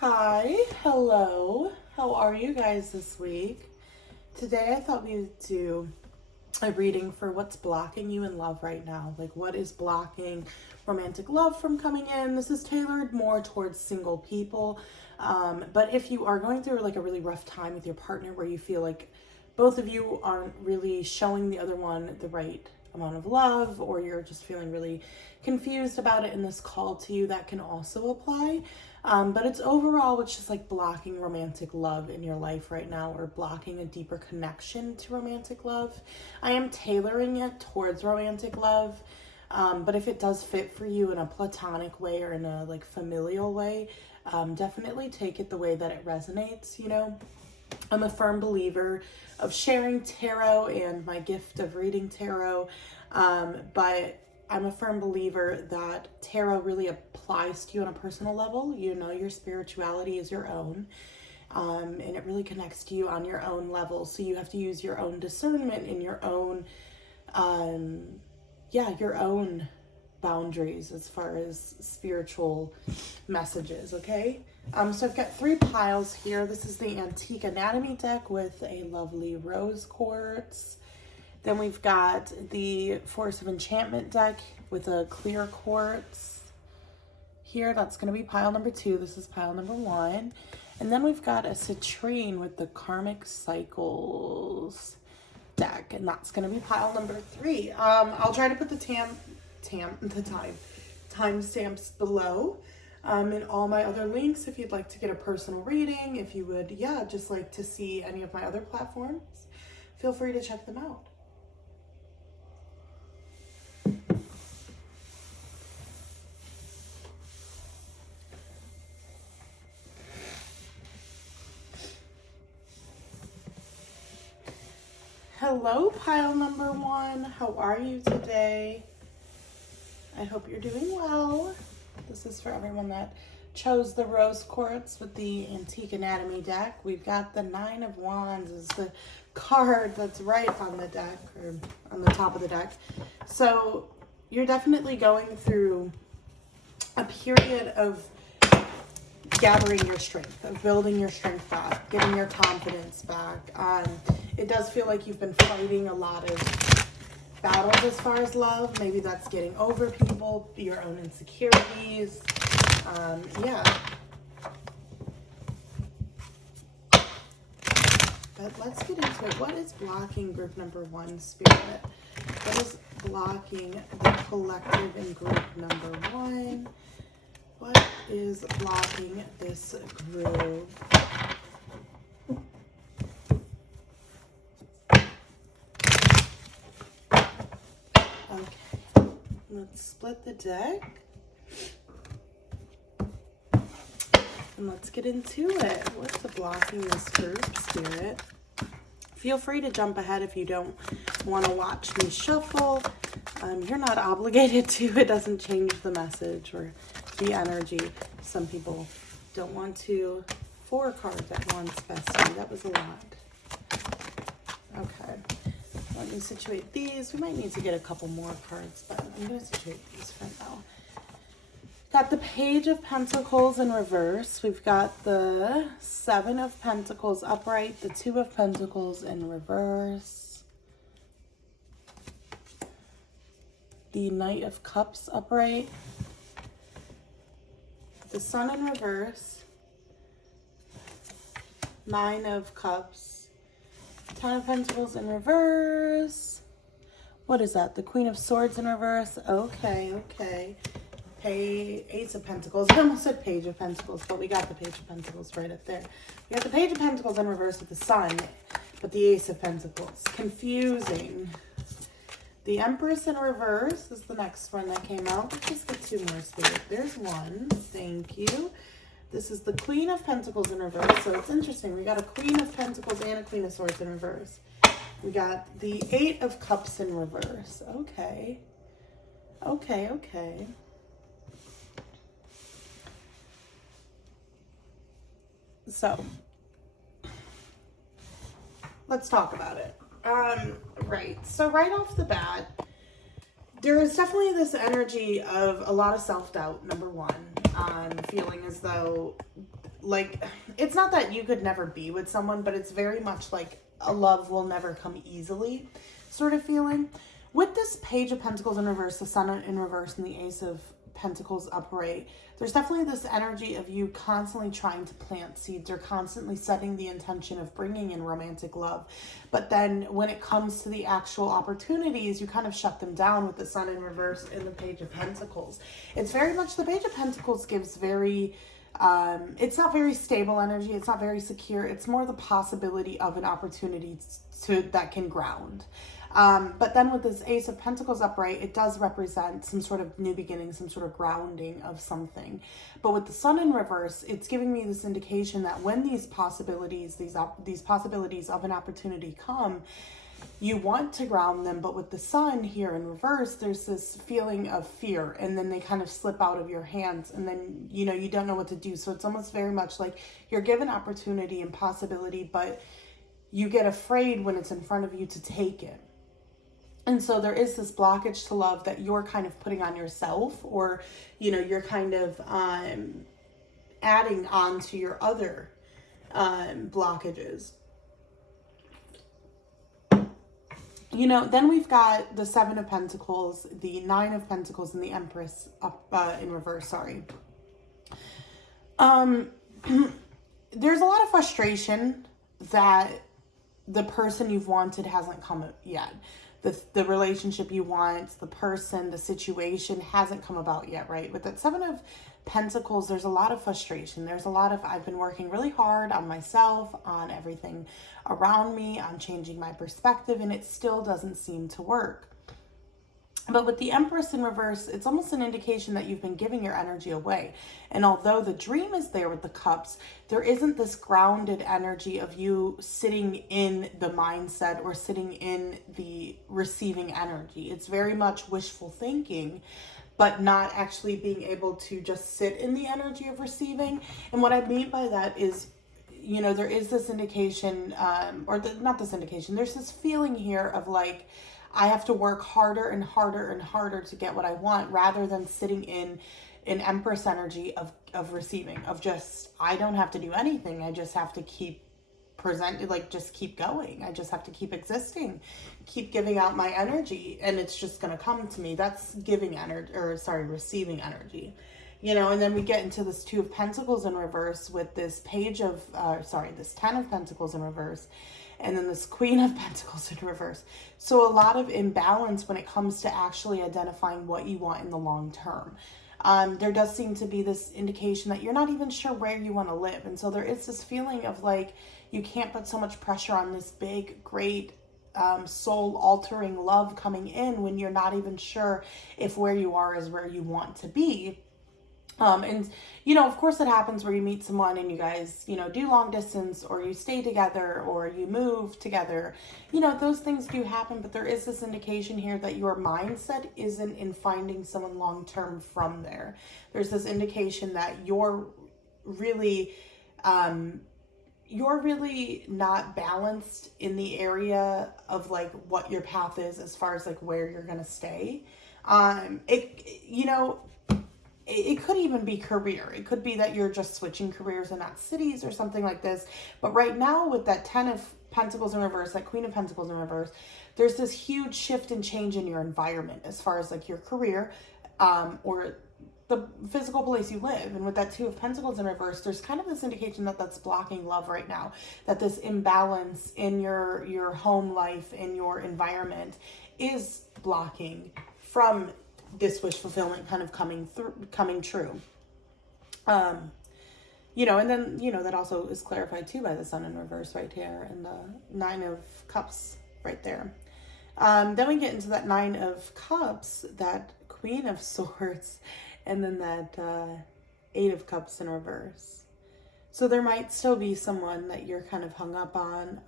Hi, hello. How are you guys this week? Today I thought we would do a reading for what's blocking you in love right now. Like, what is blocking romantic love from coming in? This is tailored more towards single people. But if you are going through like a really rough time with your partner where you feel like both of you aren't really showing the other one the right amount of love, or you're just feeling really confused about it in this call to you, that can also apply. But it's overall, it's just like blocking romantic love in your life right now, or blocking a deeper connection to romantic love. I am tailoring it towards romantic love. But if it does fit for you in a platonic way or in a like familial way, definitely take it the way that it resonates, you know? I'm a firm believer of sharing tarot and my gift of reading tarot, but I'm a firm believer that tarot really applies to you on a personal level. You know, your spirituality is your own, and it really connects to you on your own level. So you have to use your own discernment and your own, your own boundaries as far as spiritual messages, okay? So I've got 3 piles here. This is the Antique Anatomy deck with a lovely rose quartz. Then we've got the Force of Enchantment deck with a clear quartz here. That's going to be pile number 2. This is pile number 1. And then we've got a citrine with the Karmic Cycles deck, and that's going to be pile number 3. I'll try to put the timestamps below, and all my other links if you'd like to get a personal reading. If you would, just like to see any of my other platforms, feel free to check them out. Hello, pile number 1. How are you today? I hope you're doing well. This is for everyone that chose the rose quartz with the Antique Anatomy deck. We've got the 9 of Wands is the card that's right on the deck, or on the top of the deck. So you're definitely going through a period of gathering your strength, of building your strength back, getting your confidence back. It does feel like you've been fighting a lot of battles as far as love. Maybe that's getting over people, your own insecurities. But let's get into it. What is blocking group number 1, Spirit? What is blocking the collective in group number 1? What is blocking this group? Okay, let's split the deck. And let's get into it. What's blocking this group, Spirit? Feel free to jump ahead if you don't want to watch me shuffle. You're not obligated to. It doesn't change the message or the energy. Some people don't want to. 4 cards at once, bestie. That was a lot. Okay. Let me situate these. We might need to get a couple more cards, but I'm going to situate these for now. Got the Page of Pentacles in reverse. We've got the 7 of Pentacles upright, the 2 of Pentacles in reverse, the Knight of Cups upright, the Sun in reverse, 9 of Cups, 10 of Pentacles in reverse. What is that? The Queen of Swords in reverse. Okay. Ace of Pentacles. I almost said Page of Pentacles, but we got the Page of Pentacles right up there. We got the Page of Pentacles in reverse with the Sun, but the Ace of Pentacles. Confusing. The Empress in reverse is the next one that came out. Let's just get 2 more, Spirit. There's 1. Thank you. This is the Queen of Pentacles in reverse. So it's interesting. We got a Queen of Pentacles and a Queen of Swords in reverse. We got the 8 of Cups in reverse. Okay. So, let's talk about it. Right. So right off the bat, there is definitely this energy of a lot of self-doubt, number 1. Feeling as though like, it's not that you could never be with someone, but it's very much like a love will never come easily sort of feeling. With this Page of Pentacles in reverse, the Sun in reverse, and the Ace of Pentacles upright, there's definitely this energy of you constantly trying to plant seeds or constantly setting the intention of bringing in romantic love. But then when it comes to the actual opportunities, you kind of shut them down with the Sun in reverse and the Page of Pentacles. It's very much, the Page of Pentacles gives very, it's not very stable energy. It's not very secure. It's more the possibility of an opportunity that can ground. But then with this Ace of Pentacles upright, it does represent some sort of new beginning, some sort of grounding of something. But with the Sun in reverse, it's giving me this indication that when these possibilities, these possibilities of an opportunity come, you want to ground them. But with the Sun here in reverse, there's this feeling of fear, and then they kind of slip out of your hands, and then, you know, you don't know what to do. So it's almost very much like you're given opportunity and possibility, but you get afraid when it's in front of you to take it. And so there is this blockage to love that you're kind of putting on yourself, or, you know, you're kind of adding on to your other blockages. You know, then we've got the Seven of Pentacles, the Nine of Pentacles, and the Empress up in reverse, sorry. There's a lot of frustration that the person you've wanted hasn't come yet. The relationship you want, the person, the situation hasn't come about yet, right? With that Seven of Pentacles, there's a lot of frustration. There's a lot of, I've been working really hard on myself, on everything around me, on changing my perspective, and it still doesn't seem to work. But with the Empress in reverse, it's almost an indication that you've been giving your energy away. And although the dream is there with the cups, there isn't this grounded energy of you sitting in the mindset or sitting in the receiving energy. It's very much wishful thinking, but not actually being able to just sit in the energy of receiving. And what I mean by that is, you know, there is this indication, not this indication, there's this feeling here of like, I have to work harder and harder and harder to get what I want, rather than sitting in an Empress energy of receiving, of just, I don't have to do anything. I just have to keep just keep going. I just have to keep existing, keep giving out my energy, and it's just going to come to me. That's giving energy, receiving energy. You know, and then we get into this Two of Pentacles in reverse with this this Ten of Pentacles in reverse. And then this Queen of Pentacles in reverse. So a lot of imbalance when it comes to actually identifying what you want in the long term. There does seem to be this indication that you're not even sure where you want to live. And so there is this feeling of like, you can't put so much pressure on this big, great, soul-altering love coming in when you're not even sure if where you are is where you want to be. And, you know, of course it happens where you meet someone and you guys, you know, do long distance, or you stay together, or you move together. You know, those things do happen, but there is this indication here that your mindset isn't in finding someone long-term from there. There's this indication that you're really not balanced in the area of like what your path is as far as like where you're going to stay. It could even be career. It could be that you're just switching careers and not cities or something like this. But right now with that Ten of Pentacles in reverse, that Queen of Pentacles in reverse, there's this huge shift and change in your environment as far as like your career or the physical place you live. And with that Two of Pentacles in reverse, there's kind of this indication that that's blocking love right now. That this imbalance in your home life, in your environment, is blocking from this wish fulfillment kind of coming true. You know, and then, you know, that also is clarified too by the Sun in reverse right here and the Nine of Cups right there. Then we get into that Nine of Cups, that Queen of Swords, and then that Eight of Cups in reverse. So there might still be someone that you're kind of hung up on,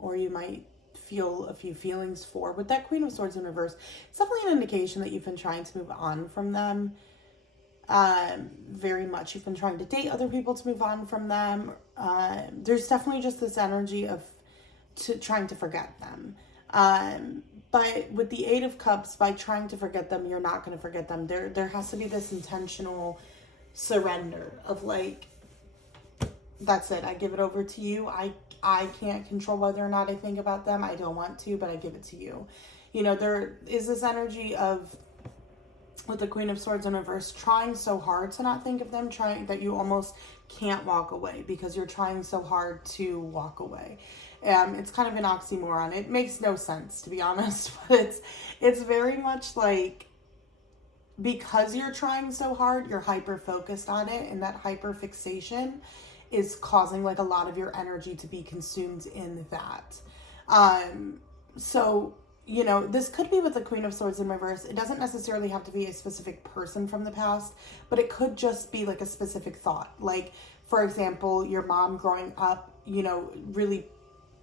or you might feel a few feelings for. With that Queen of Swords in reverse, it's definitely an indication that you've been trying to move on from them. Very much. You've been trying to date other people to move on from them. There's definitely just this energy of trying to forget them. But with the Eight of Cups, by trying to forget them, you're not going to forget them. There has to be this intentional surrender of like, that's it. I give it over to you. I can't control whether or not I think about them. I don't want to, but I give it to you. You know, there is this energy of, with the Queen of Swords in reverse, trying so hard to not think of them, trying that you almost can't walk away because you're trying so hard to walk away. It's kind of an oxymoron. It makes no sense, to be honest, but it's very much like, because you're trying so hard, you're hyper focused on it, and that hyper fixation is causing like a lot of your energy to be consumed in that. So, you know, this could be with the Queen of Swords in reverse. It doesn't necessarily have to be a specific person from the past, but it could just be like a specific thought. Like, for example, your mom growing up, you know, really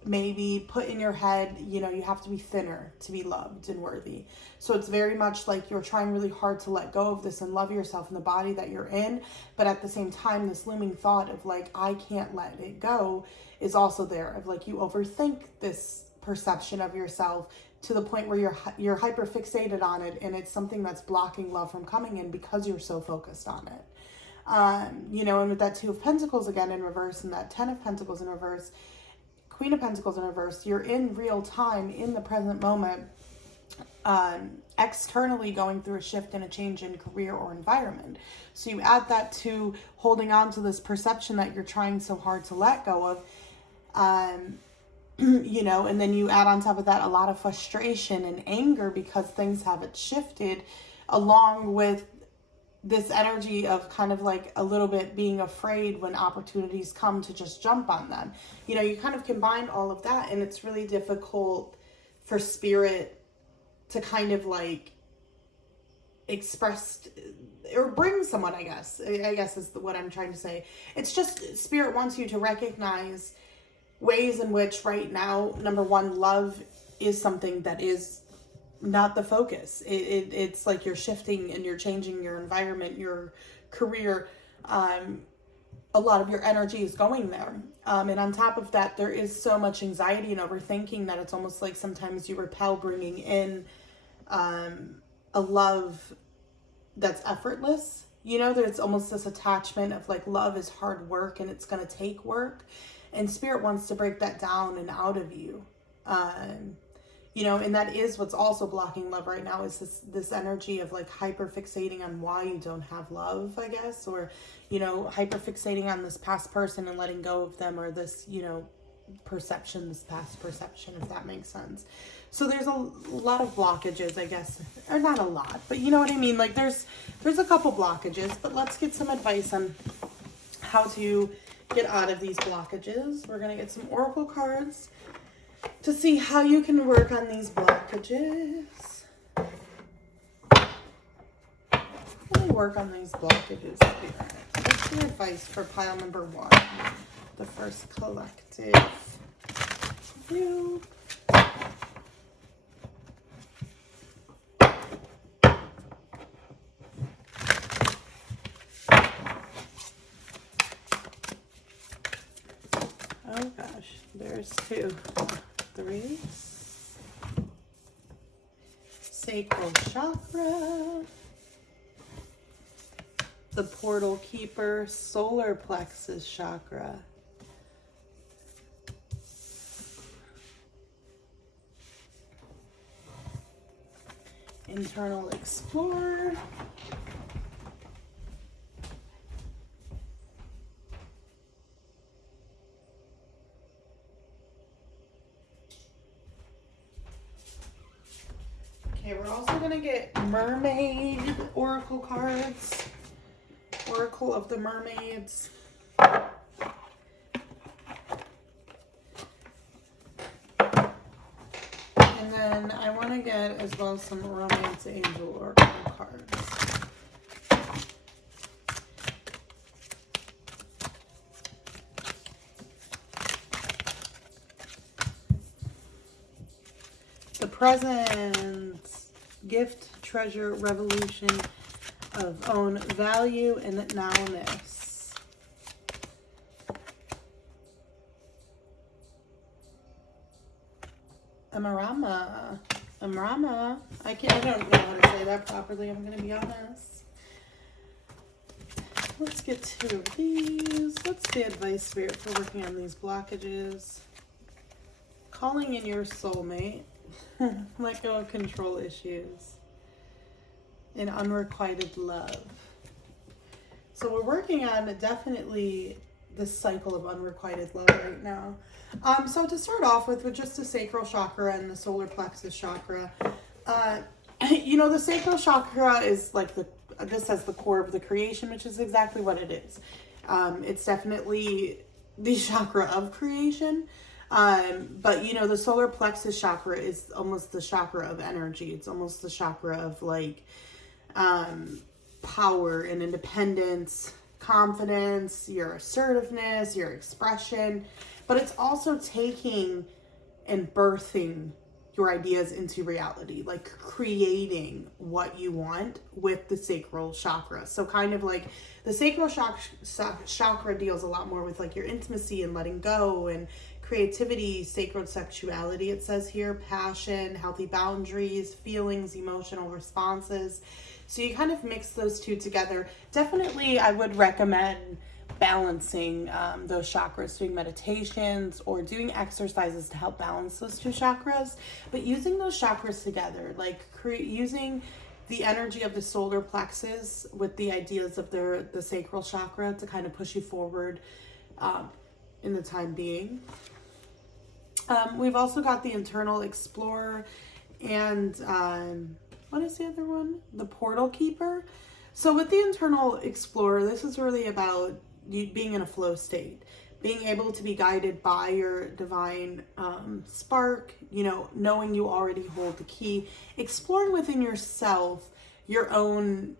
maybe put in your head, you know, you have to be thinner to be loved and worthy. So it's very much like you're trying really hard to let go of this and love yourself in the body that you're in. But at the same time, this looming thought of like, I can't let it go is also there, of like, you overthink this perception of yourself to the point where you're hyper fixated on it, and it's something that's blocking love from coming in because you're so focused on it. You know, and with that Two of Pentacles again in reverse and that Ten of Pentacles in reverse, Queen of Pentacles in reverse, you're in real time, in the present moment, externally going through a shift and a change in career or environment. So you add that to holding on to this perception that you're trying so hard to let go of, you know, and then you add on top of that a lot of frustration and anger because things haven't shifted, along with this energy of kind of like a little bit being afraid when opportunities come to just jump on them. You know, you kind of combine all of that, and it's really difficult for spirit to kind of like express or bring someone, I guess is what I'm trying to say. It's just spirit wants you to recognize ways in which right now, number one, love is something that is not the focus. It's like you're shifting and you're changing your environment, your career. A lot of your energy is going there. And on top of that, there is so much anxiety and overthinking that it's almost like sometimes you repel bringing in a love that's effortless. You know, there's almost this attachment of like, love is hard work and it's going to take work. And spirit wants to break that down and out of you. You know, and that is what's also blocking love right now, is this energy of like hyper fixating on why you don't have love, I guess, or, you know, hyper fixating on this past person and letting go of them, or this, you know, perception, this past perception, if that makes sense. So there's a lot of blockages, I guess, or not a lot, but you know what I mean? Like there's a couple blockages, but let's get some advice on how to get out of these blockages. We're going to get some oracle cards to see how you can work on these blockages. Really work on these blockages, Spirit. What's your advice for pile number 1? The first collective. You. Oh gosh, there's 2. 3. Sacral chakra. The portal keeper, solar plexus chakra. Internal explorer. Okay, we're also going to get mermaid oracle cards. Oracle of the Mermaids. And then I want to get as well some romance angel oracle cards. The presence, gift, treasure, revolution of own value and nowness. Amarama. I don't know how to say that properly, I'm going to be honest. let's get 2 of these. What's the advice, Spirit, for working on these blockages? Calling in your soulmate. Let go of control issues. And unrequited love. So we're working on definitely this cycle of unrequited love right now. So to start off with just the sacral chakra and the solar plexus chakra, you know, the sacral chakra is like this says the core of the creation, which is exactly what it is. It's definitely the chakra of creation. But you know, the solar plexus chakra is almost the chakra of energy. It's almost the chakra of like, power and independence, confidence, your assertiveness, your expression, but it's also taking and birthing your ideas into reality, like creating what you want with the sacral chakra. So kind of like the sacral chakra deals a lot more with like your intimacy and letting go and creativity, sacred sexuality, it says here, passion, healthy boundaries, feelings, emotional responses. So you kind of mix those two together. Definitely, I would recommend balancing those chakras, doing meditations or doing exercises to help balance those 2 chakras. But using those chakras together, like using the energy of the solar plexus with the ideas of the sacral chakra to kind of push you forward in the time being. We've also got the internal explorer and what is the other one? The portal keeper. So with the internal explorer, this is really about you being in a flow state, being able to be guided by your divine spark, you know, knowing you already hold the key, exploring within yourself your own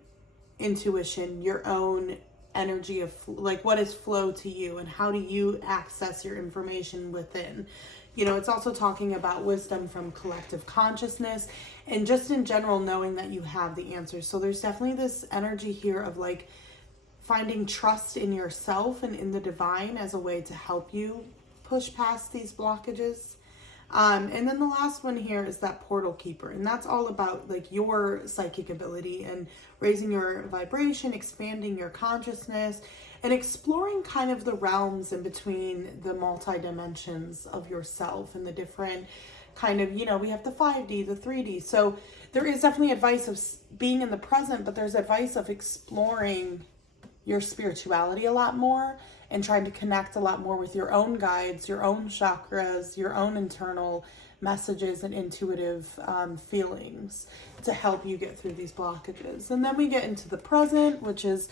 intuition, your own energy of like what is flow to you and how do you access your information within. You know, it's also talking about wisdom from collective consciousness and just in general knowing that you have the answers. So there's definitely this energy here of like finding trust in yourself and in the divine as a way to help you push past these blockages. And then the last one here is that portal keeper. And that's all about like your psychic ability and raising your vibration, expanding your consciousness, and exploring kind of the realms in between the multi-dimensions of yourself and the different kind of, you know, we have the 5D, the 3D. So there is definitely advice of being in the present, but there's advice of exploring your spirituality a lot more and trying to connect a lot more with your own guides, your own chakras, your own internal messages and intuitive feelings to help you get through these blockages. And then we get into the present, which is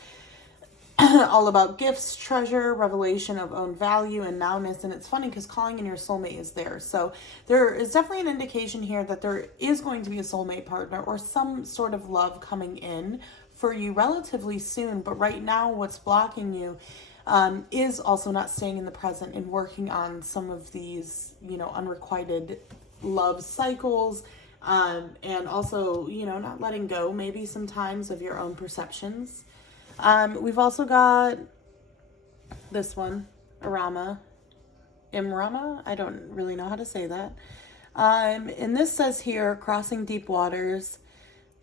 all about gifts, treasure, revelation of own value and nowness. And it's funny because calling in your soulmate is there. So there is definitely an indication here that there is going to be a soulmate partner or some sort of love coming in for you relatively soon. But right now, what's blocking you is also not staying in the present and working on some of these, you know, unrequited love cycles. And also, you know, not letting go maybe sometimes of your own perceptions. We've also got this one, Imrama. I don't really know how to say that. And this says here, crossing deep waters,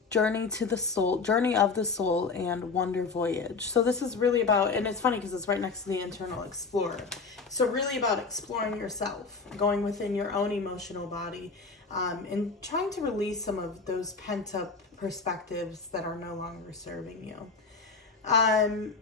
journey of the soul, and wonder voyage. So this is really about, and it's funny because it's right next to the internal explorer. So really about exploring yourself, going within your own emotional body, and trying to release some of those pent up perspectives that are no longer serving you. And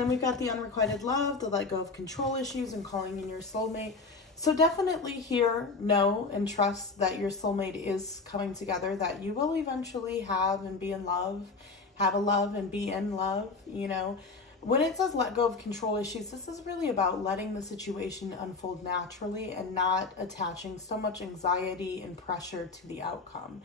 then we've got the unrequited love, the let go of control issues, and calling in your soulmate. So definitely here, know and trust that your soulmate is coming together, that you will eventually have and be in love, have a love and be in love. You know, when it says let go of control issues, this is really about letting the situation unfold naturally and not attaching so much anxiety and pressure to the outcome.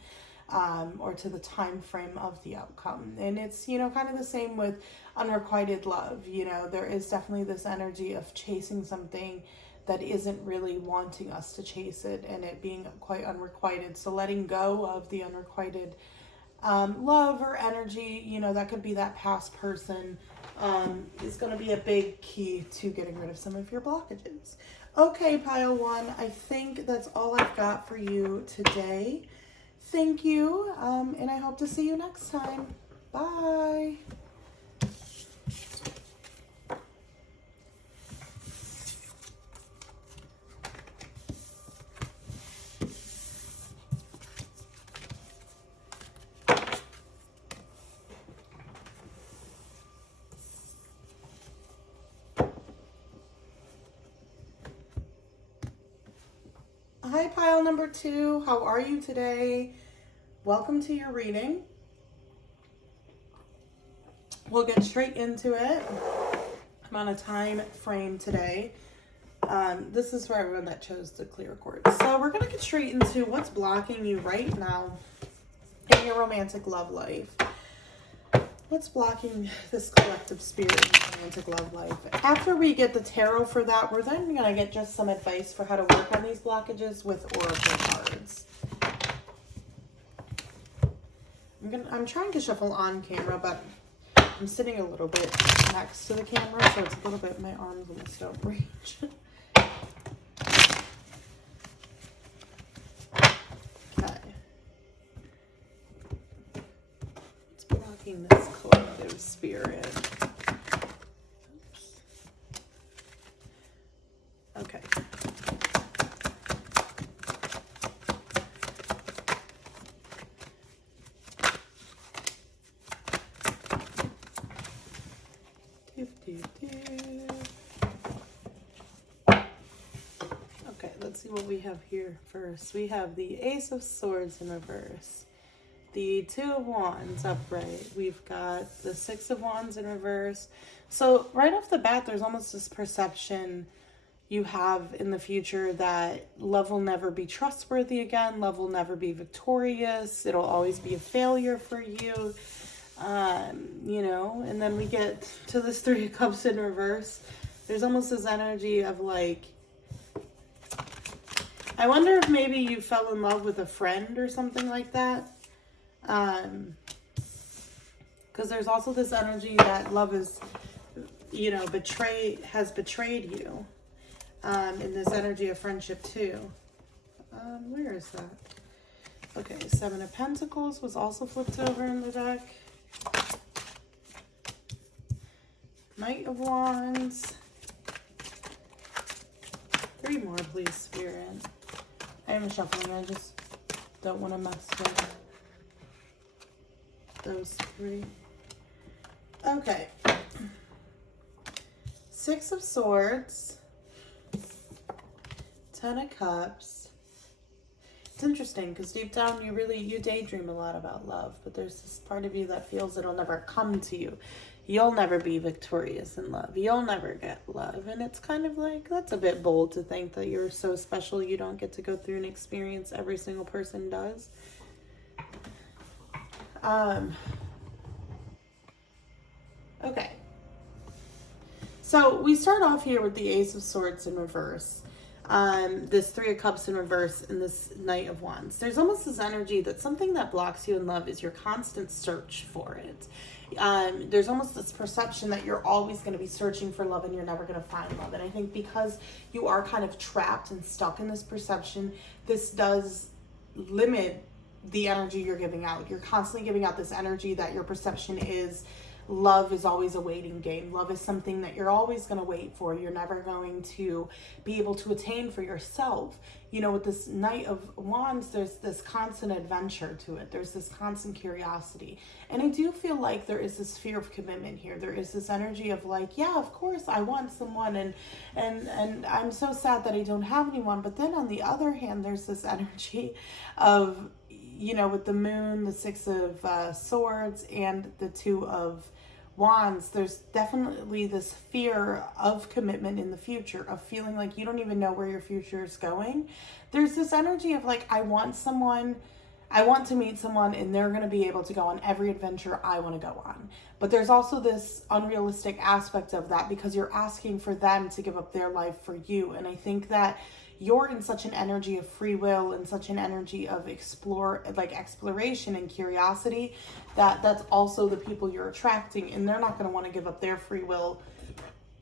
Or to the time frame of the outcome. And it's, you know, kind of the same with unrequited love. You know, there is definitely this energy of chasing something that isn't really wanting us to chase it and it being quite unrequited. So letting go of the unrequited love or energy, you know, that could be that past person, is going to be a big key to getting rid of some of your blockages. Okay, pile one, I think that's all I've got for you today. Thank you, and I hope to see you next time. Bye. Hi, pile number 2. How are you today? Welcome to your reading. We'll get straight into it. I'm on a time frame today. This is for everyone that chose the clear cord. So we're going to get straight into what's blocking you right now in your romantic love life. What's blocking this collective spirit in your romantic love life? After we get the tarot for that, we're then going to get just some advice for how to work on these blockages with oracle cards. I'm trying to shuffle on camera, but I'm sitting a little bit next to the camera, so it's a little bit, my arms almost don't reach. This collective spirit. Oops. Okay. Okay, let's see what we have here first. We have the Ace of Swords in reverse. The Two of Wands upright. We've got the Six of Wands in reverse. So right off the bat, there's almost this perception you have in the future that love will never be trustworthy again. Love will never be victorious. It'll always be a failure for you. You know, and then we get to this Three of Cups in reverse. There's almost this energy of like, I wonder if maybe you fell in love with a friend or something like that. Because there's also this energy that love is, you know, has betrayed you, in this energy of friendship too. Where is that? Okay, Seven of Pentacles was also flipped over in the deck. Knight of Wands. 3 more, please, Spirit. I am shuffling, I just don't want to mess with those 3. Okay. 6 of Swords. 10 of Cups. It's interesting because deep down you daydream a lot about love, but there's this part of you that feels it'll never come to you. You'll never be victorious in love. You'll never get love. And it's kind of like, that's a bit bold to think that you're so special you don't get to go through an experience every single person does. Okay. So we start off here with the Ace of Swords in reverse. This Three of Cups in reverse and this Knight of Wands. There's almost this energy that something that blocks you in love is your constant search for it. There's almost this perception that you're always going to be searching for love and you're never going to find love. And I think because you are kind of trapped and stuck in this perception, this does limit the energy you're giving out. You're constantly giving out this energy that your perception is love is always a waiting game. Love is something that you're always going to wait for. You're never going to be able to attain for yourself. You know, with this Knight of Wands, there's this constant adventure to it. There's this constant curiosity. And I do feel like there is this fear of commitment here. There is this energy of like, yeah, of course I want someone and I'm so sad that I don't have anyone. But then on the other hand, there's this energy of, you know, with the Moon, the Six of Swords, and the Two of Wands, there's definitely this fear of commitment in the future, of feeling like you don't even know where your future is going. There's this energy of like, I want to meet someone and they're going to be able to go on every adventure I want to go on. But there's also this unrealistic aspect of that because you're asking for them to give up their life for you. And I think that you're in such an energy of free will and such an energy of exploration and curiosity that's also the people you're attracting, and they're not going to want to give up their free will,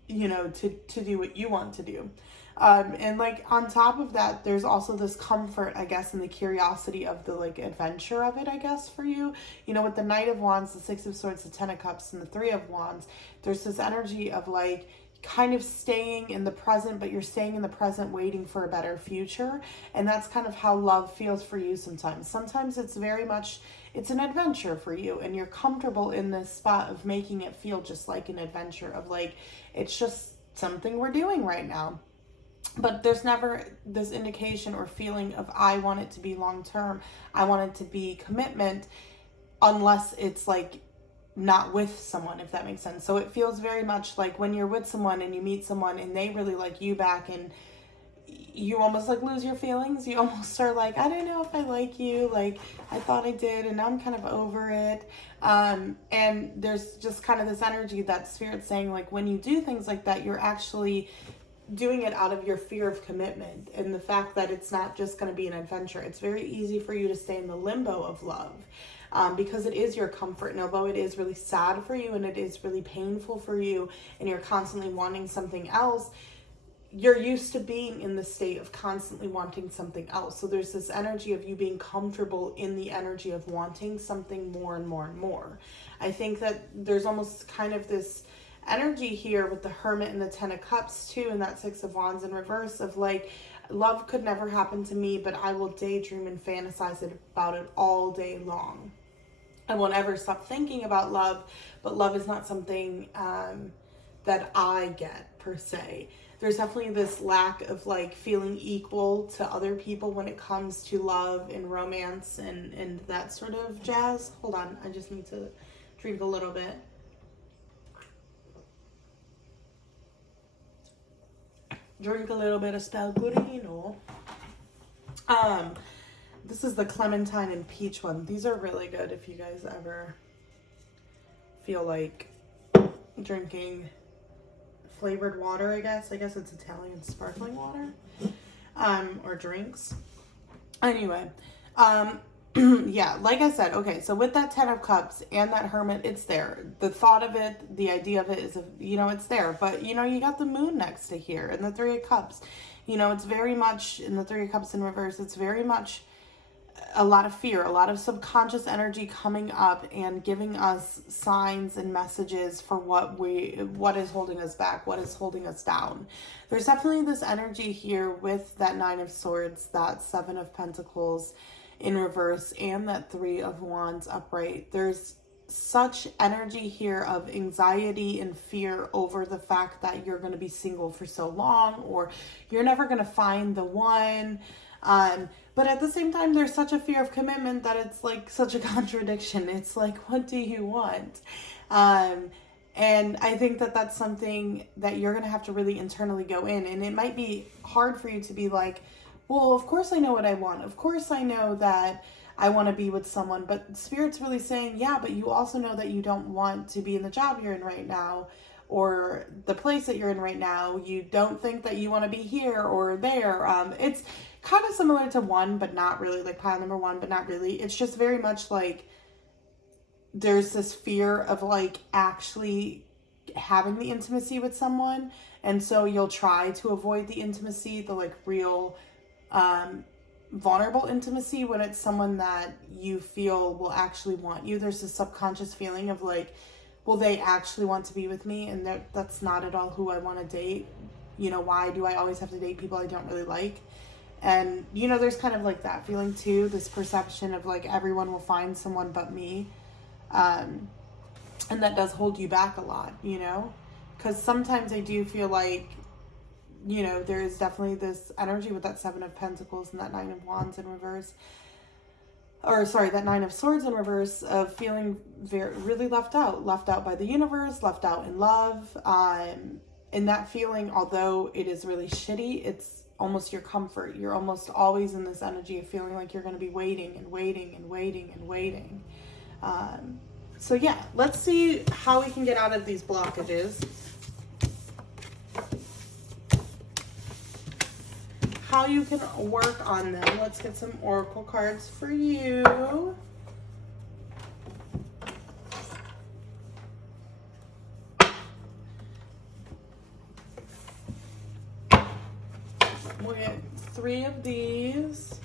you know, to do what you want to do. And like on top of that, there's also this comfort, I guess, in the curiosity of the like adventure of it, I guess, for you. You know, with the Knight of Wands, the Six of Swords, the Ten of Cups, and the Three of Wands, there's this energy of like kind of staying in the present, but you're staying in the present waiting for a better future. And that's kind of how love feels for you sometimes. Sometimes it's very much, it's an adventure for you, and you're comfortable in this spot of making it feel just like an adventure, of like, it's just something we're doing right now. But there's never this indication or feeling of I want it to be long term. I want it to be commitment, unless it's like not with someone, if that makes sense. So it feels very much like when you're with someone and you meet someone and they really like you back, and you almost like lose your feelings. You almost are like, I don't know if I like you. Like, I thought I did, and now I'm kind of over it. And there's just kind of this energy that Spirit's saying, like, when you do things like that, you're actually doing it out of your fear of commitment and the fact that it's not just going to be an adventure. It's very easy for you to stay in the limbo of love, because it is your comfort. And although it is really sad for you and it is really painful for you and you're constantly wanting something else, you're used to being in the state of constantly wanting something else. So there's this energy of you being comfortable in the energy of wanting something more and more and more. I think that there's almost kind of this energy here with the Hermit and the Ten of Cups too, and that Six of Wands in reverse of like, love could never happen to me, but I will daydream and fantasize about it all day long. I won't ever stop thinking about love, but love is not something that I get per se. There's definitely this lack of like feeling equal to other people when it comes to love and romance and that sort of jazz. Hold on, I just need to drink a little bit. Drink a little bit of Spalgorino. This is the Clementine and Peach one. These are really good if you guys ever feel like drinking flavored water, I guess. I guess it's Italian sparkling water. Or drinks. Anyway, yeah, like I said, okay, so with that Ten of Cups and that Hermit, it's there. The thought of it, the idea of it is, it's there. But, you got the Moon next to here and the Three of Cups. It's very much, in the Three of Cups in reverse, it's very much a lot of fear, a lot of subconscious energy coming up and giving us signs and messages for what is holding us back, what is holding us down. There's definitely this energy here with that Nine of Swords, that Seven of Pentacles in reverse, and that Three of Wands upright. There's such energy here of anxiety and fear over the fact that you're going to be single for so long, or you're never going to find the one. But at the same time, there's such a fear of commitment that it's like such a contradiction. It's like, what do you want? And I think that that's something that you're going to have to really internally go in. And it might be hard for you to be like, well, of course I know what I want. Of course I know that I want to be with someone. But Spirit's really saying, yeah, but you also know that you don't want to be in the job you're in right now, or the place that you're in right now. You don't think that you want to be here or there. It's kind of similar to one, but not really, like pile number one, but not really. It's just very much like there's this fear of like actually having the intimacy with someone. And so you'll try to avoid the intimacy, the like real vulnerable intimacy, when it's someone that you feel will actually want you. There's this subconscious feeling of like, will they actually want to be with me? And that's not at all who I want to date. Why do I always have to date people I don't really like? And, there's kind of like that feeling too, this perception of like everyone will find someone but me. And that does hold you back a lot, because sometimes I do feel like, there is definitely this energy with that Seven of Pentacles and that Nine of Wands in reverse. That Nine of Swords in reverse, of feeling really left out by the universe, left out in love. And that feeling, although it is really shitty, it's almost your comfort. You're almost always in this energy of feeling like you're going to be waiting and waiting and waiting and waiting. So yeah, let's see how we can get out of these blockages. How you can work on them. Let's get some oracle cards for you. We'll get 3 of these.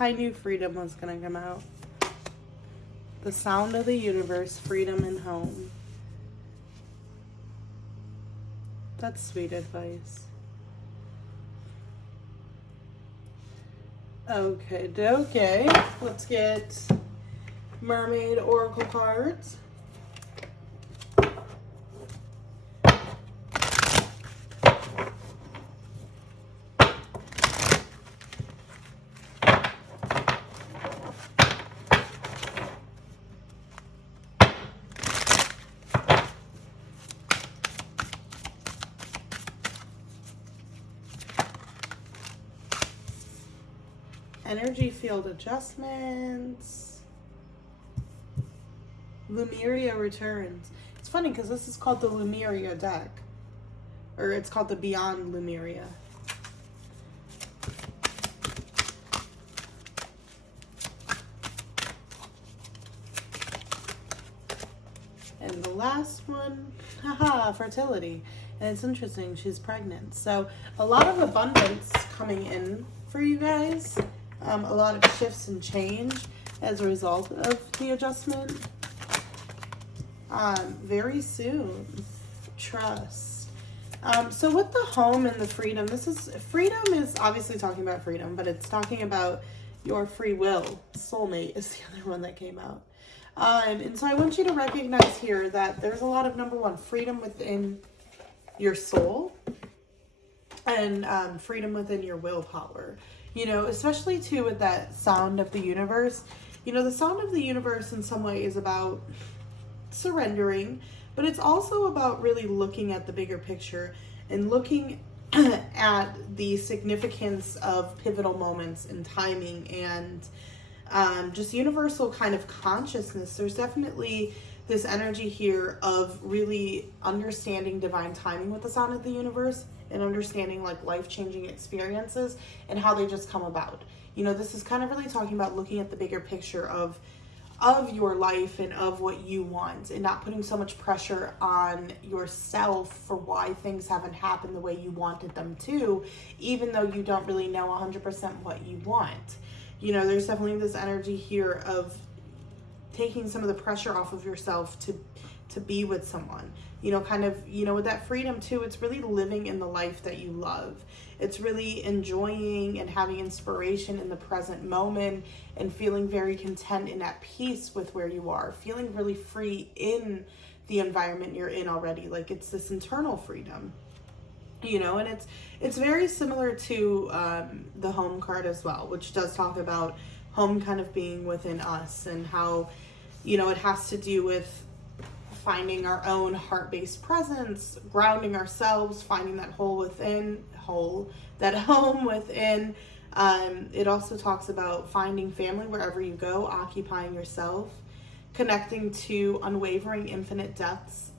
I knew freedom was going to come out. The sound of the universe, freedom and home. That's sweet advice. Okay. Let's get Mermaid Oracle cards. Energy field adjustments. Lumeria returns. It's funny because this is called the Lumeria deck. Or it's called the Beyond Lumeria. And the last one, haha, fertility. And it's interesting, she's pregnant. So a lot of abundance coming in for you guys. A lot of shifts and change as a result of the adjustment. Very soon. Trust. So with the home and the freedom, freedom is obviously talking about freedom, but it's talking about your free will. Soulmate is the other one that came out. And so I want you to recognize here that there's a lot of, number one, freedom within your soul and freedom within your willpower. You know, especially too with that sound of the universe. You know, the sound of the universe in some way is about surrendering, but it's also about really looking at the bigger picture and looking at the significance of pivotal moments and timing and just universal kind of consciousness. There's definitely this energy here of really understanding divine timing with the sound of the universe and understanding like life-changing experiences and how they just come about. You know, this is kind of really talking about looking at the bigger picture of your life and of what you want and not putting so much pressure on yourself for why things haven't happened the way you wanted them to, even though you don't really know 100% what you want. You know, there's definitely this energy here of taking some of the pressure off of yourself to be with someone. You know, kind of, you know, with that freedom too, it's really living in the life that you love. It's really enjoying and having inspiration in the present moment and feeling very content and at peace with where you are, feeling really free in the environment you're in already. Like it's this internal freedom, you know, and it's very similar to the home card as well, which does talk about home kind of being within us and how, you know, it has to do with finding our own heart-based presence, grounding ourselves, finding that home within. It also talks about finding family wherever you go, occupying yourself, connecting to unwavering infinite depths,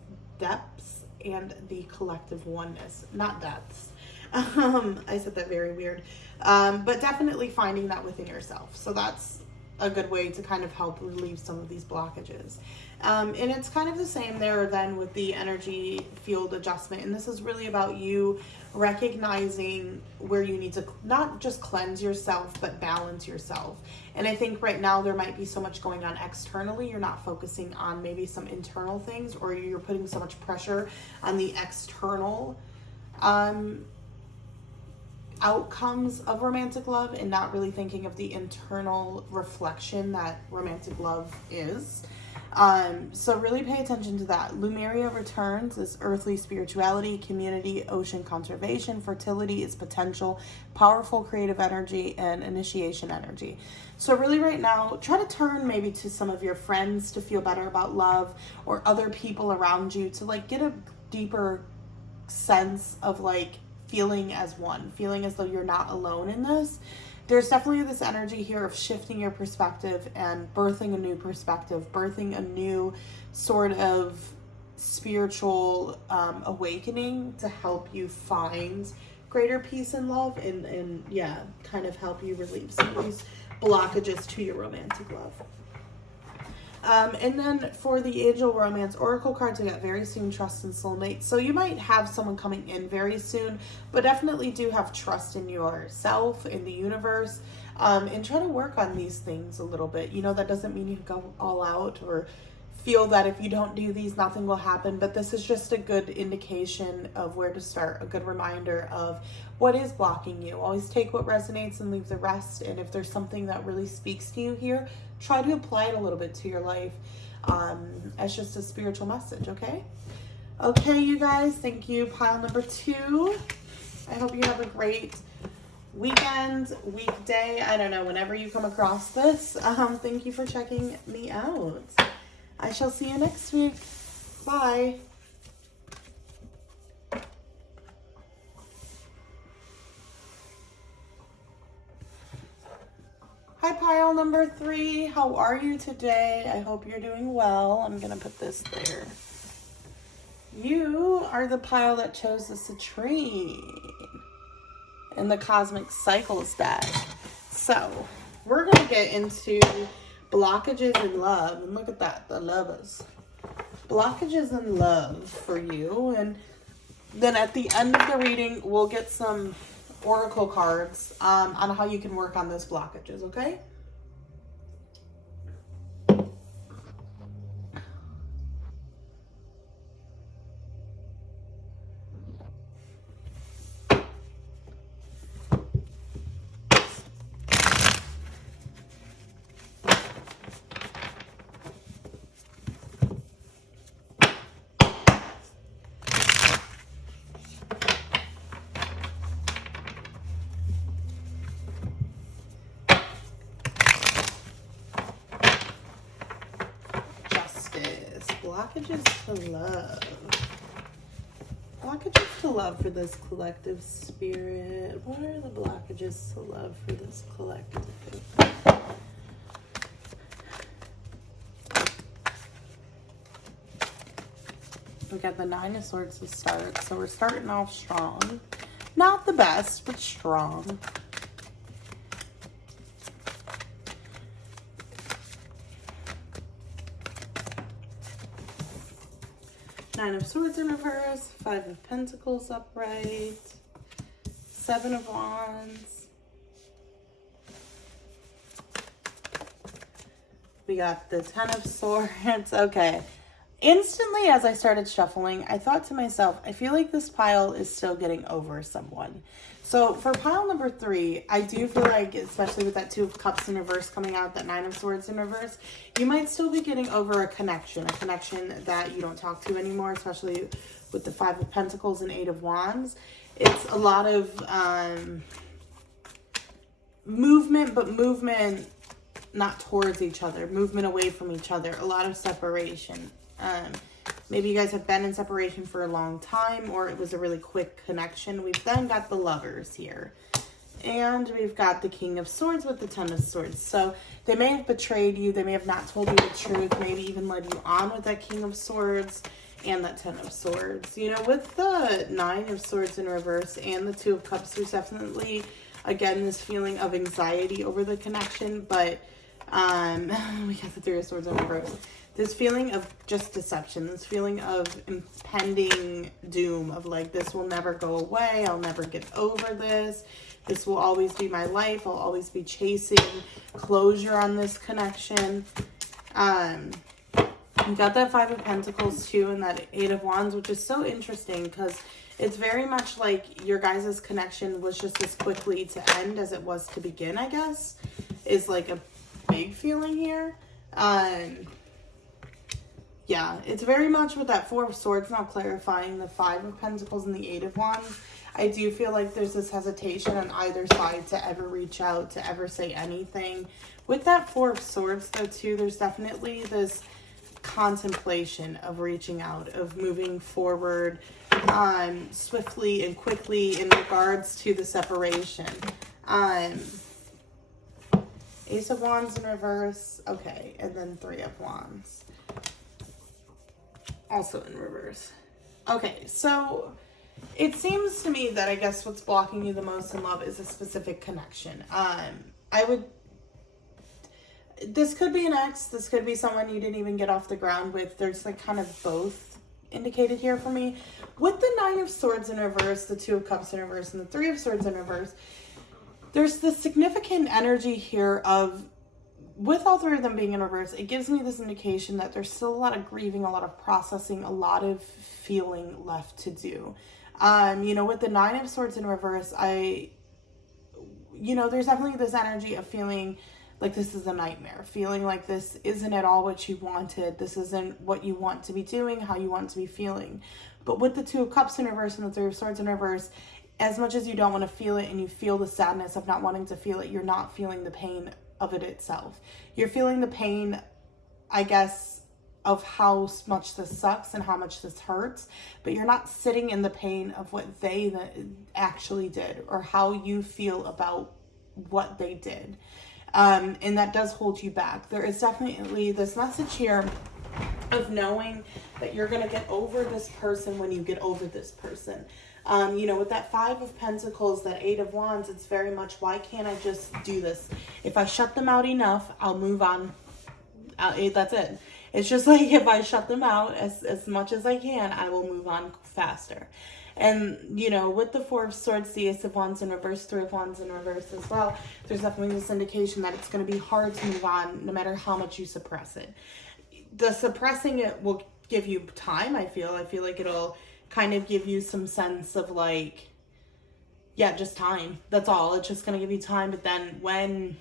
and the collective oneness, not depths. I said that very weird. But definitely finding that within yourself. So that's a good way to kind of help relieve some of these blockages. And it's kind of the same there then with the energy field adjustment. And this is really about you recognizing where you need to not just cleanse yourself, but balance yourself. And I think right now there might be so much going on externally. You're not focusing on maybe some internal things, or you're putting so much pressure on the external outcomes of romantic love and not really thinking of the internal reflection that romantic love is. So really pay attention to that. Lumeria returns is earthly spirituality, community, ocean conservation, fertility is potential, powerful creative energy, and initiation energy. So really right now, try to turn maybe to some of your friends to feel better about love, or other people around you to like get a deeper sense of like feeling as one, feeling as though you're not alone in this. There's definitely this energy here of shifting your perspective and birthing a new perspective, birthing a new sort of spiritual awakening to help you find greater peace and love and kind of help you relieve some of these blockages to your romantic love. And then for the Angel Romance Oracle cards, we got very soon, trust, and soulmate. So you might have someone coming in very soon, but definitely do have trust in yourself, in the universe, and try to work on these things a little bit. You know, that doesn't mean you go all out or feel that if you don't do these, nothing will happen. But this is just a good indication of where to start, a good reminder of what is blocking you. Always take what resonates and leave the rest. And if there's something that really speaks to you here, try to apply it a little bit to your life as just a spiritual message, okay? Okay, you guys, thank you. Pile number 2. I hope you have a great weekend, weekday, I don't know, whenever you come across this. Thank you for checking me out. I shall see you next week. Bye. Hi, pile number 3. How are you today? I hope you're doing well. I'm going to put this there. You are the pile that chose the citrine in the Cosmic Cycles deck. So, we're going to get into blockages in love. And look at that, the lovers. Blockages in love for you. And then at the end of the reading, we'll get some oracle cards on how you can work on those blockages, okay? Blockages to love. Blockages to love for this collective spirit. What are the blockages to love for this collective? We got the 9 of Swords to start, so we're starting off strong. Not the best, but strong. Nine of Swords in reverse, 5 of Pentacles upright, 7 of Wands. We got the 10 of Swords. Okay. Instantly, as I started shuffling, I thought to myself, I feel like this pile is still getting over someone. So for pile number 3, I do feel like, especially with that 2 of Cups in reverse coming out, that 9 of Swords in reverse, you might still be getting over a connection that you don't talk to anymore, especially with the 5 of Pentacles and 8 of Wands. It's a lot of movement, but movement not towards each other, movement away from each other, a lot of separation. Maybe you guys have been in separation for a long time, or it was a really quick connection. We've then got the Lovers here. And we've got the King of Swords with the 10 of Swords. So they may have betrayed you. They may have not told you the truth. Maybe even led you on with that King of Swords and that 10 of Swords. You know, with the 9 of Swords in reverse and the 2 of Cups, there's definitely, again, this feeling of anxiety over the connection. But we got the 3 of Swords in reverse. This feeling of just deception, this feeling of impending doom, of like, this will never go away, I'll never get over this, this will always be my life, I'll always be chasing closure on this connection. You got that 5 of Pentacles too, and that 8 of Wands, which is so interesting because it's very much like your guys' connection was just as quickly to end as it was to begin, I guess, is like a big feeling here. Yeah, it's very much with that 4 of Swords now clarifying the 5 of Pentacles and the 8 of Wands. I do feel like there's this hesitation on either side to ever reach out, to ever say anything. With that 4 of Swords, though, too, there's definitely this contemplation of reaching out, of moving forward swiftly and quickly in regards to the separation. Ace of Wands in reverse. Okay, and then 3 of Wands. Also in reverse. Okay, so it seems to me that I guess what's blocking you the most in love is a specific connection. this could be an ex. This could be someone you didn't even get off the ground with. There's like kind of both indicated here for me. With the Nine of Swords in reverse, the Two of Cups in reverse, and the Three of Swords in reverse, there's this significant energy here of, with all three of them being in reverse, it gives me this indication that there's still a lot of grieving, a lot of processing, a lot of feeling left to do. With the Nine of Swords in reverse, there's definitely this energy of feeling like this is a nightmare, feeling like this isn't at all what you wanted. This isn't what you want to be doing, how you want to be feeling. But with the Two of Cups in reverse and the Three of Swords in reverse, as much as you don't want to feel it and you feel the sadness of not wanting to feel it, you're not feeling the pain of it itself. You're feeling the pain, I guess, of how much this sucks and how much this hurts, but you're not sitting in the pain of what they actually did or how you feel about what they did. And that does hold you back. There is definitely this message here of knowing that you're going to get over this person when you get over this person. With that Five of Pentacles, that Eight of Wands, it's very much, why can't I just do this? If I shut them out enough, I'll move on. That's it. It's just like, if I shut them out as much as I can, I will move on faster. And, with the Four of Swords, the Ace of Wands in reverse, Three of Wands in reverse as well, there's definitely this indication that it's going to be hard to move on no matter how much you suppress it. The suppressing it will give you time, I feel like it'll kind of give you some sense of like, yeah, just time. That's all. It's just going to give you time. But then when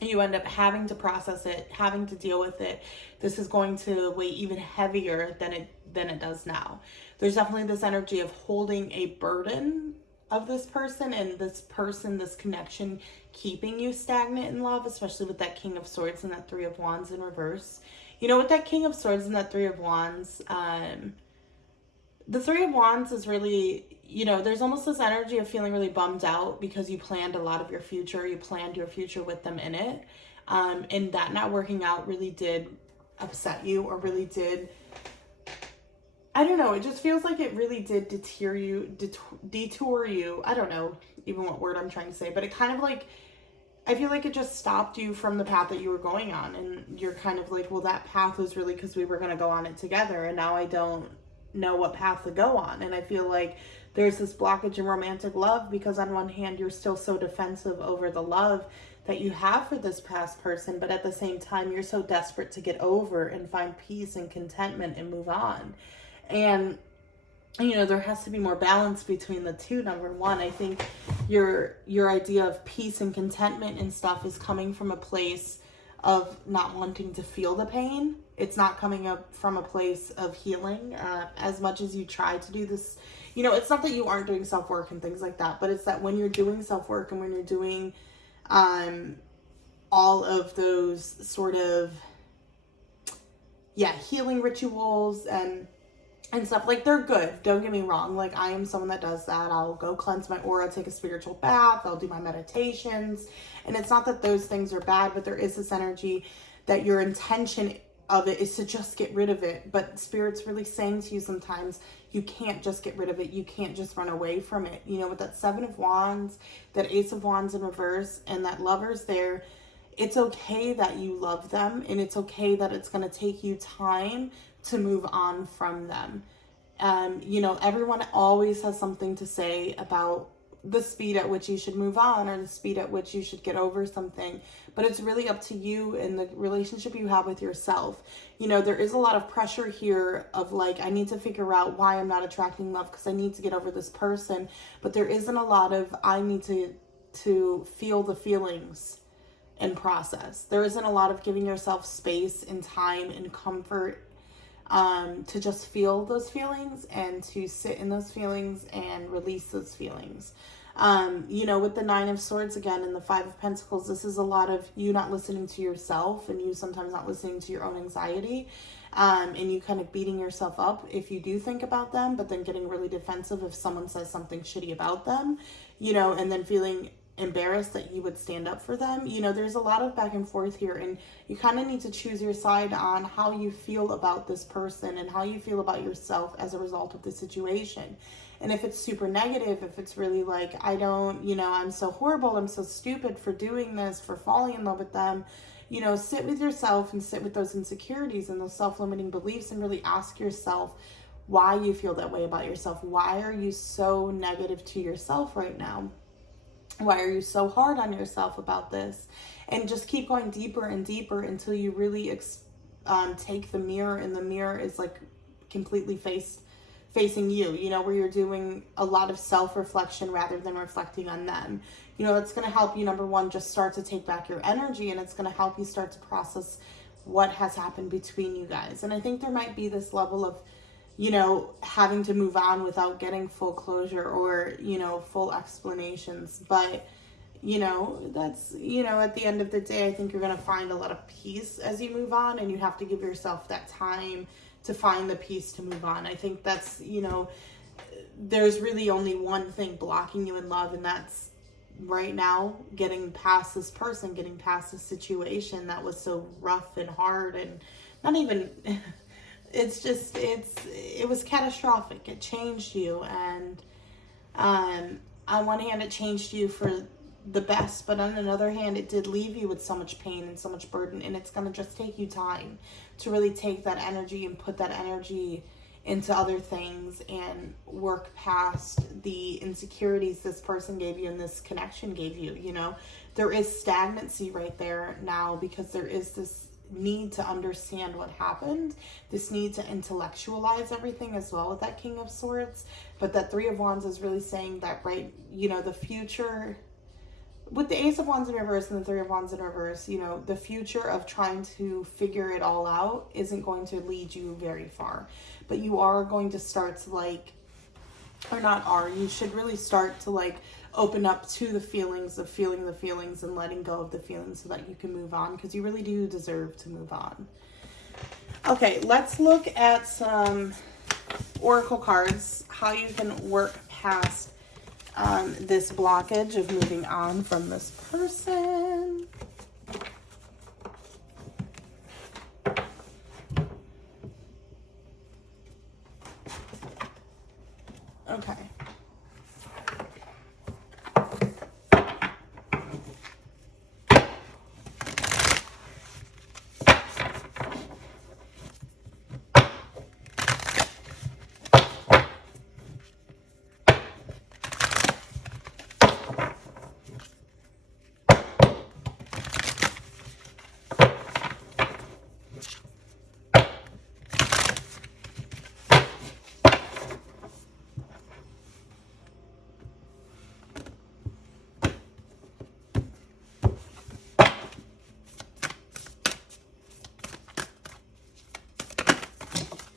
you end up having to process it, having to deal with it, this is going to weigh even heavier than it does now. There's definitely this energy of holding a burden of this person, and this connection keeping you stagnant in love, especially with that King of Swords and that Three of Wands in reverse. With that King of Swords and that Three of Wands, the Three of Wands is really, there's almost this energy of feeling really bummed out because you planned a lot of your future. You planned your future with them in it. And that not working out really did upset you, or really did, I don't know. It just feels like it really did detour you. I don't know even what word I'm trying to say, but it kind of like, I feel like it just stopped you from the path that you were going on. And you're kind of like, well, that path was really because we were going to go on it together. And now I don't know what path to go on. And I feel like there's this blockage in romantic love because on one hand, you're still so defensive over the love that you have for this past person. But at the same time, you're so desperate to get over and find peace and contentment and move on. And, there has to be more balance between the two. Number one, I think your idea of peace and contentment and stuff is coming from a place of not wanting to feel the pain. It's not coming up from a place of healing. As much as you try to do this, it's not that you aren't doing self-work and things like that, but it's that when you're doing self-work and when you're doing all of those sort of, healing rituals and stuff, like, they're good. Don't get me wrong. Like, I am someone that does that. I'll go cleanse my aura, take a spiritual bath. I'll do my meditations. And it's not that those things are bad, but there is this energy that your intention of it is to just get rid of it. But Spirit's really saying to you sometimes, you can't just get rid of it. You can't just run away from it. With that Seven of Wands, that Ace of Wands in reverse, and that Lover's there, it's okay that you love them. And it's okay that it's going to take you time to move on from them. Everyone always has something to say about the speed at which you should move on or the speed at which you should get over something, but it's really up to you and the relationship you have with yourself. There is a lot of pressure here of like, I need to figure out why I'm not attracting love because I need to get over this person, but there isn't a lot of, I need to feel the feelings and process. There isn't a lot of giving yourself space and time and comfort to just feel those feelings and to sit in those feelings and release those feelings. With the Nine of Swords again and the Five of Pentacles, this is a lot of you not listening to yourself and you sometimes not listening to your own anxiety, and you kind of beating yourself up if you do think about them, but then getting really defensive if someone says something shitty about them, and then feeling embarrassed that you would stand up for them. There's a lot of back and forth here, and you kind of need to choose your side on how you feel about this person and how you feel about yourself as a result of the situation. And if it's super negative, if it's really like, I'm so horrible, I'm so stupid for doing this, for falling in love with them, you know, sit with yourself and sit with those insecurities and those self-limiting beliefs and really ask yourself why you feel that way about yourself. Why are you so negative to yourself right now? Why are you so hard on yourself about this? And just keep going deeper and deeper until you really take the mirror, and the mirror is like completely facing you, you know, where you're doing a lot of self-reflection rather than reflecting on them. You know, it's going to help you, number one, just start to take back your energy, and it's going to help you start to process what has happened between you guys. And I think there might be this level of, you know, having to move on without getting full closure or, you know, full explanations. But, you know, that's, you know, at the end of the day, I think you're going to find a lot of peace as you move on, and you have to give yourself that time to find the peace to move on. I think that's, you know, there's really only one thing blocking you in love, and that's right now getting past this person, getting past this situation that was so rough and hard, and not even, it was catastrophic. It changed you, and on one hand it changed you for the best, but on another hand it did leave you with so much pain and so much burden, and it's going to just take you time to really take that energy and put that energy into other things and work past the insecurities this person gave you and this connection gave you. You know, there is stagnancy right there now because there is this need to understand what happened, this need to intellectualize everything as well with that King of Swords. But that Three of Wands is really saying that, right, you know, the future with the Ace of Wands in reverse and the Three of Wands in reverse, you know, the future of trying to figure it all out isn't going to lead you very far. But you are going to start to you should really start to like open up to the feelings of feeling the feelings and letting go of the feelings so that you can move on, because you really do deserve to move on. Okay, let's look at some oracle cards, how you can work past this blockage of moving on from this person. Okay.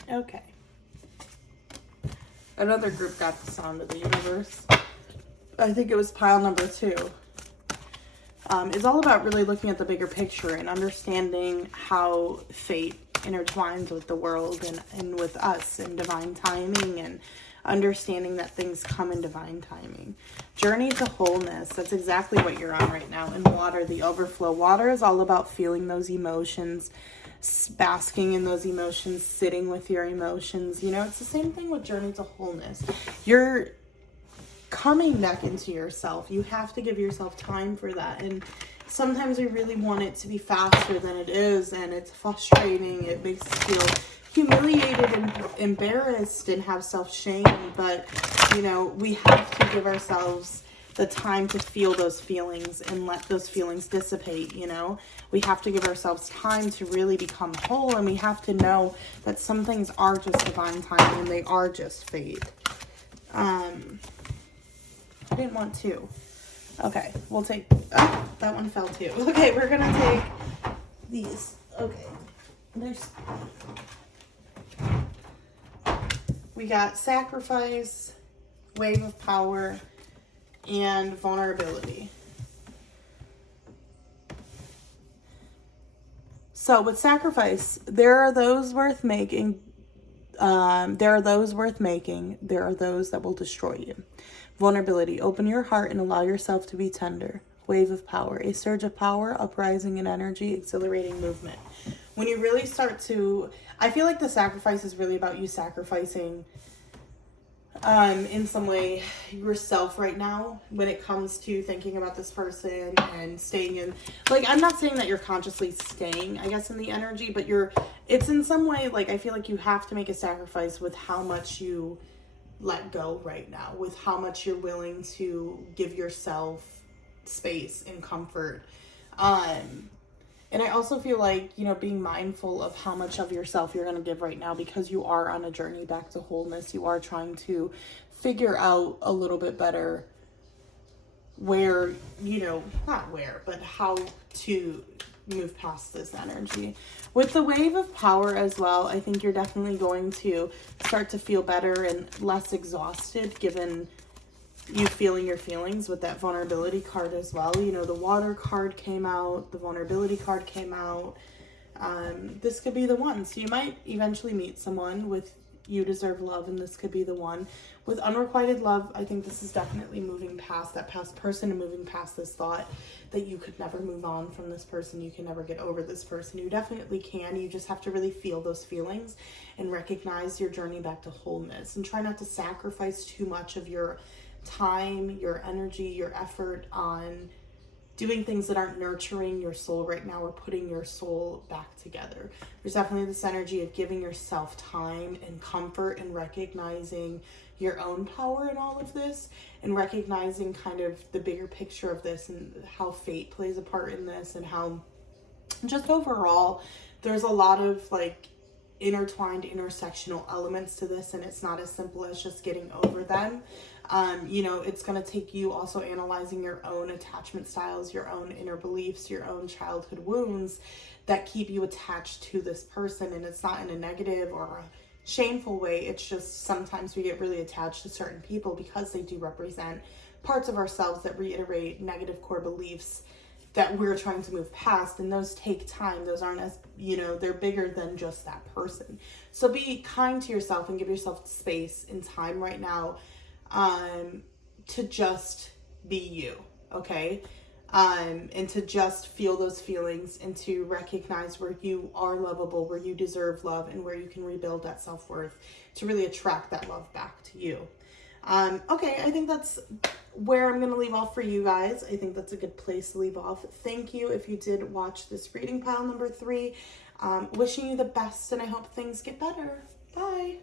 Okay. Another group got the Sound of the Universe. I think it was pile number 2. It's all about really looking at the bigger picture and understanding how fate intertwines with the world and with us, and divine timing, and understanding that things come in divine timing. Journey to wholeness. That's exactly what you're on right now. And water, the overflow. Water is all about feeling those emotions, basking in those emotions, sitting with your emotions. You know, it's the same thing with Journey to Wholeness. You're coming back into yourself. You have to give yourself time for that. And sometimes we really want it to be faster than it is, and it's frustrating. It makes us feel humiliated and embarrassed and have self-shame. But, you know, we have to give ourselves the time to feel those feelings and let those feelings dissipate. You know, we have to give ourselves time to really become whole, and we have to know that some things are just divine timing and they are just fate. I didn't want to. Okay, we'll take, oh, that one fell too. Okay, we're gonna take these. Okay, we got sacrifice, wave of power, and vulnerability. So with sacrifice, there are those worth making. There are those worth making. There are those that will destroy you. Vulnerability. Open your heart and allow yourself to be tender. Wave of power. A surge of power, uprising in energy, exhilarating movement. When you really start to, I feel like the sacrifice is really about you sacrificing in some way yourself right now when it comes to thinking about this person and staying in, like, I'm not saying that you're consciously staying, I guess, in the energy, but it's in some way, like, I feel like you have to make a sacrifice with how much you let go right now, with how much you're willing to give yourself space and comfort. And I also feel like, being mindful of how much of yourself you're going to give right now, because you are on a journey back to wholeness. You are trying to figure out a little bit better where, not where, but how to move past this energy. With the wave of power as well, I think you're definitely going to start to feel better and less exhausted, given you feeling your feelings with that vulnerability card as well. The water card came out, the vulnerability card came out. This could be the one. So you might eventually meet someone with you deserve love, and this could be the one. With unrequited love, I think this is definitely moving past that past person and moving past this thought that you could never move on from this person. You can never get over this person. You definitely can. You just have to really feel those feelings and recognize your journey back to wholeness, and try not to sacrifice too much of your time, your energy, your effort on doing things that aren't nurturing your soul right now, or putting your soul back together. There's definitely this energy of giving yourself time and comfort, and recognizing your own power in all of this, and recognizing kind of the bigger picture of this, and how fate plays a part in this, and how just overall there's a lot of like intertwined intersectional elements to this, and it's not as simple as just getting over them. It's going to take you also analyzing your own attachment styles, your own inner beliefs, your own childhood wounds that keep you attached to this person. And it's not in a negative or a shameful way. It's just sometimes we get really attached to certain people because they do represent parts of ourselves that reiterate negative core beliefs that we're trying to move past, and those take time. Those aren't as, they're bigger than just that person. So be kind to yourself and give yourself space and time right now to just be you, okay? And to just feel those feelings, and to recognize where you are lovable, where you deserve love, and where you can rebuild that self-worth to really attract that love back to you. Okay, I think that's where I'm going to leave off for you guys. I think that's a good place to leave off. Thank you if you did watch this reading pile number 3. Wishing you the best, and I hope things get better. Bye.